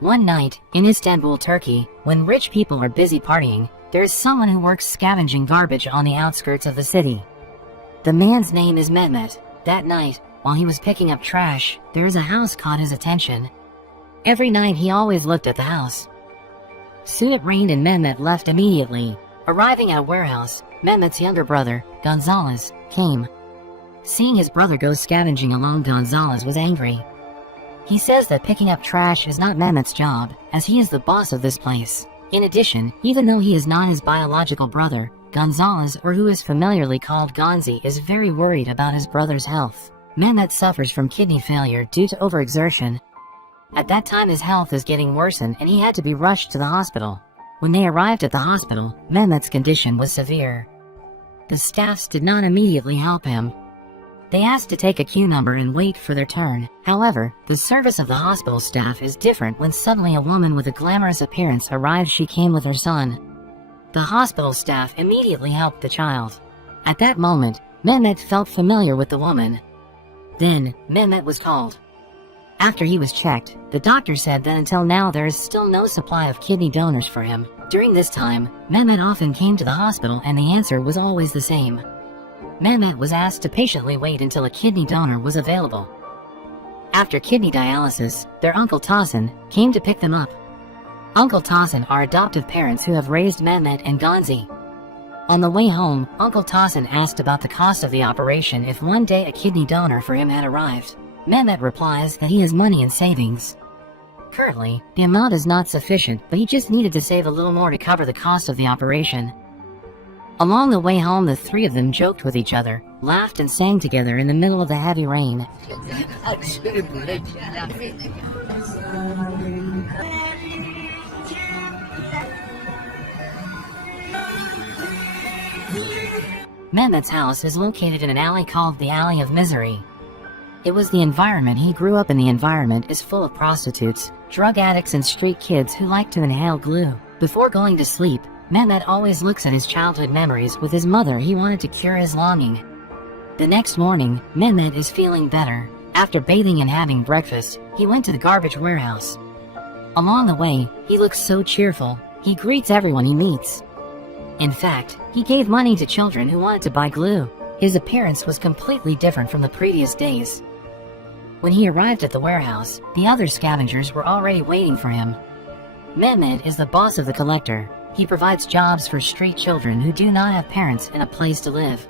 One night, in Istanbul, Turkey, when rich people are busy partying, there is someone who works scavenging garbage on the outskirts of the city. The man's name is Mehmet. That night, while he was picking up trash, there is a house caught his attention. Every night he always looked at the house. Soon it rained and Mehmet left immediately. Arriving at a warehouse, Mehmet's younger brother, Gonzalez, came. Seeing his brother go scavenging alone, Gonzalez was angry. He says that picking up trash is not Mehmet's job, as he is the boss of this place. In addition, even though he is not his biological brother, Gonzalez, or who is familiarly called Gonzi, is very worried about his brother's health. Mehmet suffers from kidney failure due to overexertion. At that time his health is getting worsened and he had to be rushed to the hospital. When they arrived at the hospital, Mehmet's condition was severe. The staffs did not immediately help him. They asked to take a queue number and wait for their turn. However, the service of the hospital staff is different when suddenly a woman with a glamorous appearance arrived. She came with her son. The hospital staff immediately helped the child. At that moment, Mehmet felt familiar with the woman. Then, Mehmet was called. After he was checked, the doctor said that until now there is still no supply of kidney donors for him. During this time, Mehmet often came to the hospital and the answer was always the same. Mehmet was asked to patiently wait until a kidney donor was available. After kidney dialysis, their Uncle Tahsin came to pick them up. Uncle Tahsin are adoptive parents who have raised Mehmet and Gonzi. On the way home, Uncle Tahsin asked about the cost of the operation if one day a kidney donor for him had arrived. Mehmet replies that he has money in savings. Currently, the amount is not sufficient, but he just needed to save a little more to cover the cost of the operation. Along the way home, the three of them joked with each other, laughed and sang together in the middle of the heavy rain. Mehmet's house is located in an alley called the Alley of Misery. It was the environment he grew up in. The environment is full of prostitutes, drug addicts and street kids who like to inhale glue. Before going to sleep, Mehmet always looks at his childhood memories with his mother. He wanted to cure his longing. The next morning, Mehmet is feeling better. After bathing and having breakfast, he went to the garbage warehouse. Along the way, he looks so cheerful. He greets everyone he meets. In fact, he gave money to children who wanted to buy glue. His appearance was completely different from the previous days. When he arrived at the warehouse, the other scavengers were already waiting for him. Mehmet is the boss of the collector. He provides jobs for street children who do not have parents and a place to live.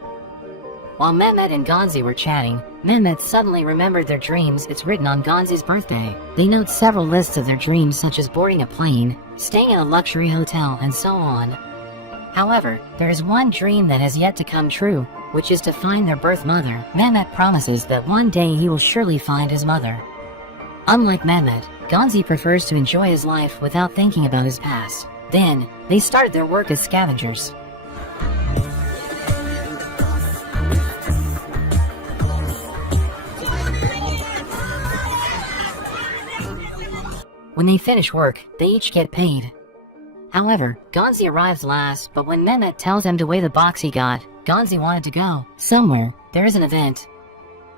While Mehmet and Gonzi were chatting, Mehmet suddenly remembered their dreams. It's written on Gonzi's birthday. They note several lists of their dreams, such as boarding a plane, staying in a luxury hotel, and so on. However, there is one dream that has yet to come true, which is to find their birth mother. Mehmet promises that one day he will surely find his mother. Unlike Mehmet, Gonzi prefers to enjoy his life without thinking about his past. Then, they started their work as scavengers. When they finish work, they each get paid. However, Gonzi arrives last, but when Mehmet tells him to weigh the box he got, Gonzi wanted to go somewhere. There is an event.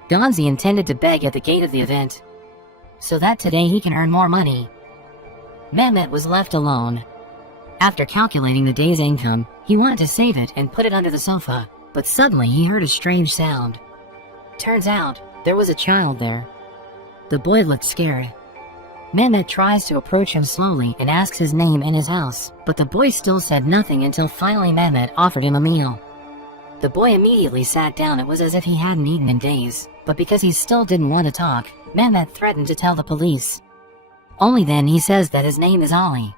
Gonzi intended to beg at the gate of the event, so that today he can earn more money. Mehmet was left alone. After calculating the day's income, he wanted to save it and put it under the sofa, but suddenly he heard a strange sound. Turns out, there was a child there. The boy looked scared. Mehmet tries to approach him slowly and asks his name and his house, but the boy still said nothing until finally Mehmet offered him a meal. The boy immediately sat down. It was as if he hadn't eaten in days, but because he still didn't want to talk, Mehmet threatened to tell the police. Only then he says that his name is Ali.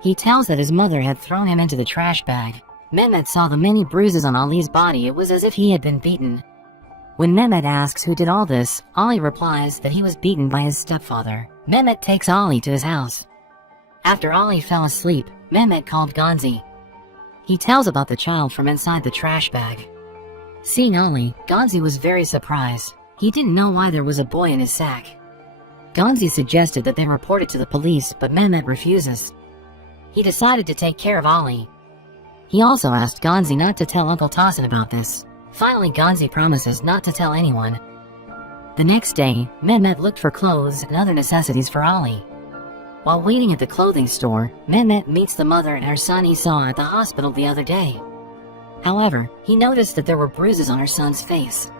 He tells that his mother had thrown him into the trash bag. Mehmet saw the many bruises on Ali's body. It was as if he had been beaten. When Mehmet asks who did all this, Ali replies that he was beaten by his stepfather. Mehmet takes Ali to his house. After Ali fell asleep, Mehmet called Gonzi. He tells about the child from inside the trash bag. Seeing Ali, Gonzi was very surprised. He didn't know why there was a boy in his sack. Gonzi suggested that they report it to the police, but Mehmet refuses. He decided to take care of Ali. He also asked Gonzi not to tell Uncle Tahsin about this. Finally, Gonzi promises not to tell anyone. The next day, Mehmet looked for clothes and other necessities for Ali. While waiting at the clothing store, Mehmet meets the mother and her son he saw at the hospital the other day. However, he noticed that there were bruises on her son's face.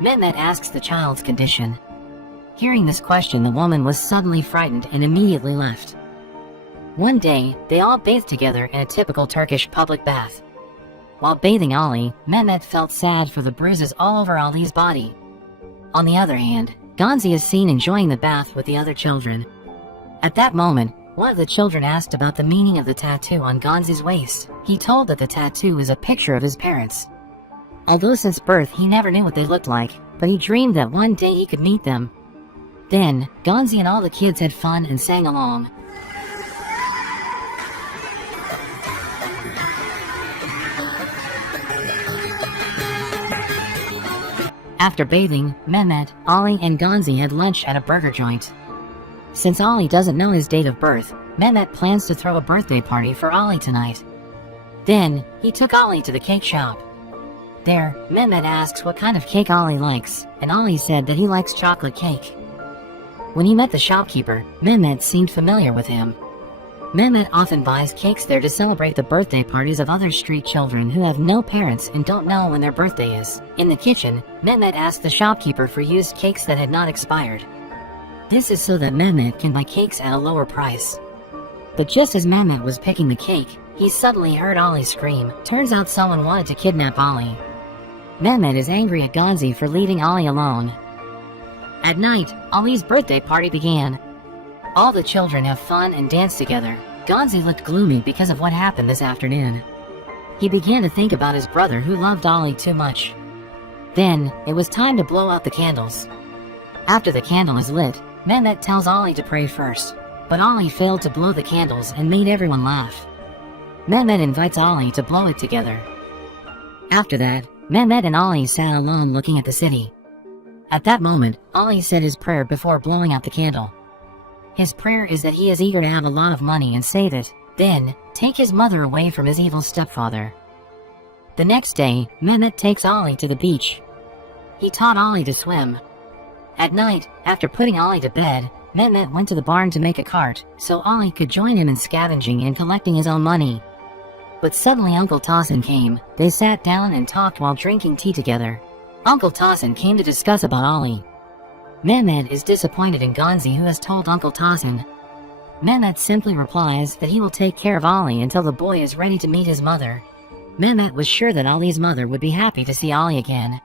Mehmet asks the child's condition. Hearing this question, the woman was suddenly frightened and immediately left. One day, they all bathed together in a typical Turkish public bath. While bathing Ali, Mehmet felt sad for the bruises all over Ali's body. On the other hand, Ganzi is seen enjoying the bath with the other children. At that moment, one of the children asked about the meaning of the tattoo on Ganzi's waist. He told that the tattoo is a picture of his parents. Although since birth he never knew what they looked like, but he dreamed that one day he could meet them. Then, Ganzi and all the kids had fun and sang along. After bathing, Mehmet, Ali and Ganzi had lunch at a burger joint. Since Ali doesn't know his date of birth, Mehmet plans to throw a birthday party for Ali tonight. Then, he took Ali to the cake shop. There, Mehmet asks what kind of cake Ali likes, and Ali said that he likes chocolate cake. When he met the shopkeeper, Mehmet seemed familiar with him. Mehmet often buys cakes there to celebrate the birthday parties of other street children who have no parents and don't know when their birthday is. In the kitchen, Mehmet asked the shopkeeper for used cakes that had not expired. This is so that Mehmet can buy cakes at a lower price. But just as Mehmet was picking the cake, he suddenly heard Ali scream. Turns out someone wanted to kidnap Ali. Mehmet is angry at Ganzi for leaving Ali alone. At night, Ali's birthday party began. All the children have fun and dance together. Ganzi looked gloomy because of what happened this afternoon. He began to think about his brother who loved Ali too much. Then, it was time to blow out the candles. After the candle is lit, Mehmet tells Ali to pray first, but Ali failed to blow the candles and made everyone laugh. Mehmet invites Ali to blow it together. After that, Mehmet and Ali sat alone looking at the city. At that moment, Ali said his prayer before blowing out the candle. His prayer is that he is eager to have a lot of money and save it, then take his mother away from his evil stepfather. The next day, Mehmet takes Ali to the beach. He taught Ali to swim. At night, after putting Ali to bed, Mehmet went to the barn to make a cart, so Ali could join him in scavenging and collecting his own money. But suddenly Uncle Tosin came. They sat down and talked while drinking tea together. Uncle Tosin came to discuss about Ali. Mehmet is disappointed in Ganzi, who has told Uncle Tosin. Mehmet simply replies that he will take care of Ali until the boy is ready to meet his mother. Mehmet was sure that Ali's mother would be happy to see Ali again.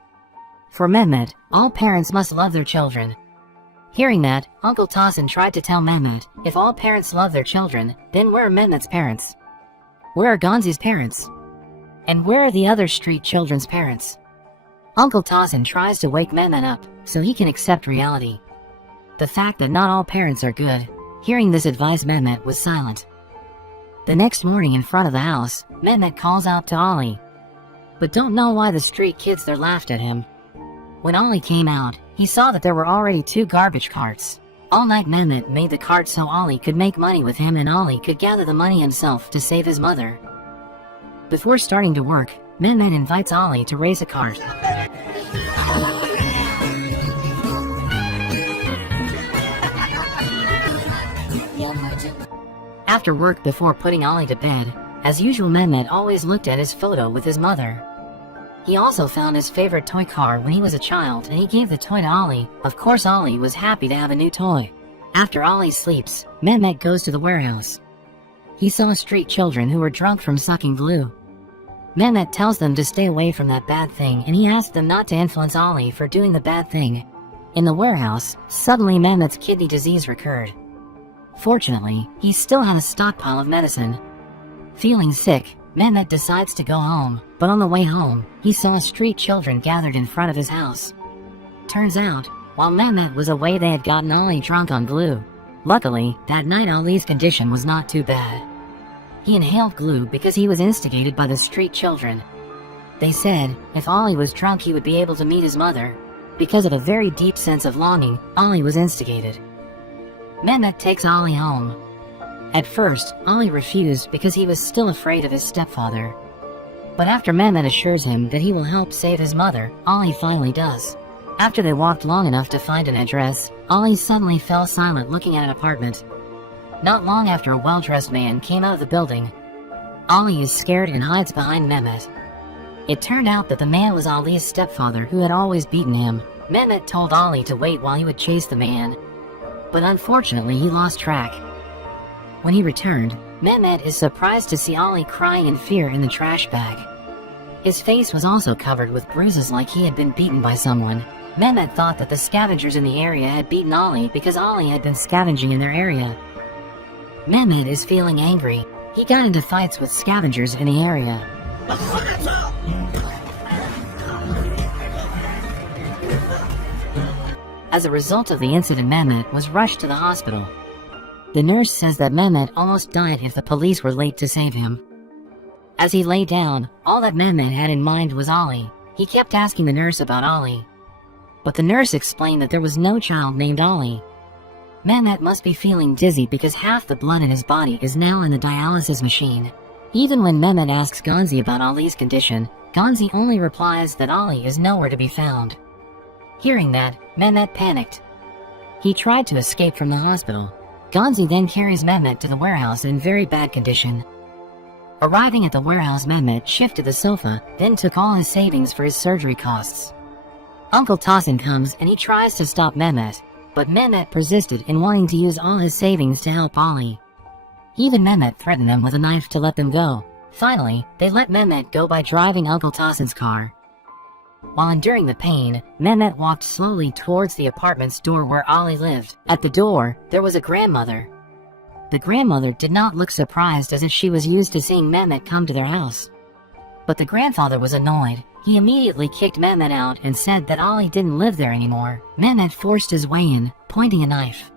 For Mehmet, all parents must love their children. Hearing that, Uncle Tosin tried to tell Mehmet, if all parents love their children, then where are Mehmet's parents? Where are Ganzi's parents? And where are the other street children's parents? Uncle Tosin tries to wake Mehmet up, so he can accept reality. The fact that not all parents are good. Hearing this advice, Mehmet was silent. The next morning in front of the house, Mehmet calls out to Ali. But don't know why the street kids there laughed at him. When Ali came out, he saw that there were already 2 garbage carts. All night Mehmet made the cart so Ali could make money with him and Ali could gather the money himself to save his mother. Before starting to work, Mehmet invites Ali to raise a cart. After work, before putting Ali to bed, as usual Mehmet always looked at his photo with his mother. He also found his favorite toy car when he was a child and he gave the toy to Ali. Of course Ali was happy to have a new toy. After Ali sleeps, Mehmet goes to the warehouse. He saw street children who were drunk from sucking glue. Mehmet tells them to stay away from that bad thing and he asked them not to influence Ali for doing the bad thing. In the warehouse, suddenly Mehmet's kidney disease recurred. Fortunately, he still had a stockpile of medicine. Feeling sick, Mehmet decides to go home, but on the way home, he saw street children gathered in front of his house. Turns out, while Mehmet was away they had gotten Ali drunk on glue. Luckily, that night Ali's condition was not too bad. He inhaled glue because he was instigated by the street children. They said, if Ali was drunk he would be able to meet his mother. Because of a very deep sense of longing, Ali was instigated. Mehmet takes Ali home. At first, Ali refused because he was still afraid of his stepfather. But after Mehmet assures him that he will help save his mother, Ali finally does. After they walked long enough to find an address, Ali suddenly fell silent looking at an apartment. Not long after, a well-dressed man came out of the building. Ali is scared and hides behind Mehmet. It turned out that the man was Ali's stepfather, who had always beaten him. Mehmet told Ali to wait while he would chase the man, but unfortunately he lost track. When he returned, Mehmet is surprised to see Ali crying in fear in the trash bag. His face was also covered with bruises like he had been beaten by someone. Mehmet thought that the scavengers in the area had beaten Ali because Ali had been scavenging in their area. Mehmet is feeling angry. He got into fights with scavengers in the area. As a result of the incident, Mehmet was rushed to the hospital. The nurse says that Mehmet almost died if the police were late to save him. As he lay down, all that Mehmet had in mind was Ali. He kept asking the nurse about Ali, but the nurse explained that there was no child named Ali. Mehmet must be feeling dizzy because half the blood in his body is now in the dialysis machine. Even when Mehmet asks Ganzi about Ali's condition, Ganzi only replies that Ali is nowhere to be found. Hearing that, Mehmet panicked. He tried to escape from the hospital. Ganzi then carries Mehmet to the warehouse in very bad condition. Arriving at the warehouse, Mehmet shifted the sofa, then took all his savings for his surgery costs. Uncle Tosin comes and he tries to stop Mehmet, but Mehmet persisted in wanting to use all his savings to help Ali. Even Mehmet threatened them with a knife to let them go. Finally, they let Mehmet go by driving Uncle Tosin's car. While enduring the pain, Mehmet walked slowly towards the apartment's door where Ali lived. At the door, there was a grandmother. The grandmother did not look surprised, as if she was used to seeing Mehmet come to their house. But the grandfather was annoyed. He immediately kicked Mehmet out and said that Ali didn't live there anymore. Mehmet forced his way in, pointing a knife.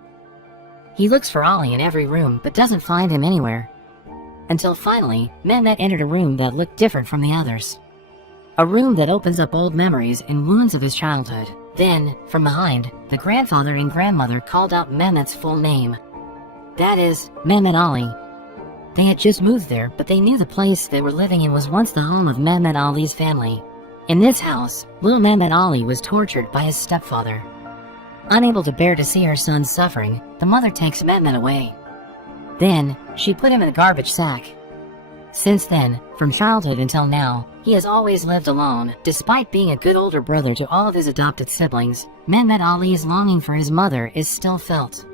He looks for Ali in every room but doesn't find him anywhere. Until finally, Mehmet entered a room that looked different from the others. A room that opens up old memories and wounds of his childhood. Then, from behind, the grandfather and grandmother called out Mehmet's full name. That is, Mehmet Ali. They had just moved there, but they knew the place they were living in was once the home of Mehmet Ali's family. In this house, little Mehmet Ali was tortured by his stepfather. Unable to bear to see her son suffering, the mother takes Mehmet away. Then, she put him in a garbage sack. Since then, from childhood until now, he has always lived alone. Despite being a good older brother to all of his adopted siblings, Mehmet Ali's longing for his mother is still felt.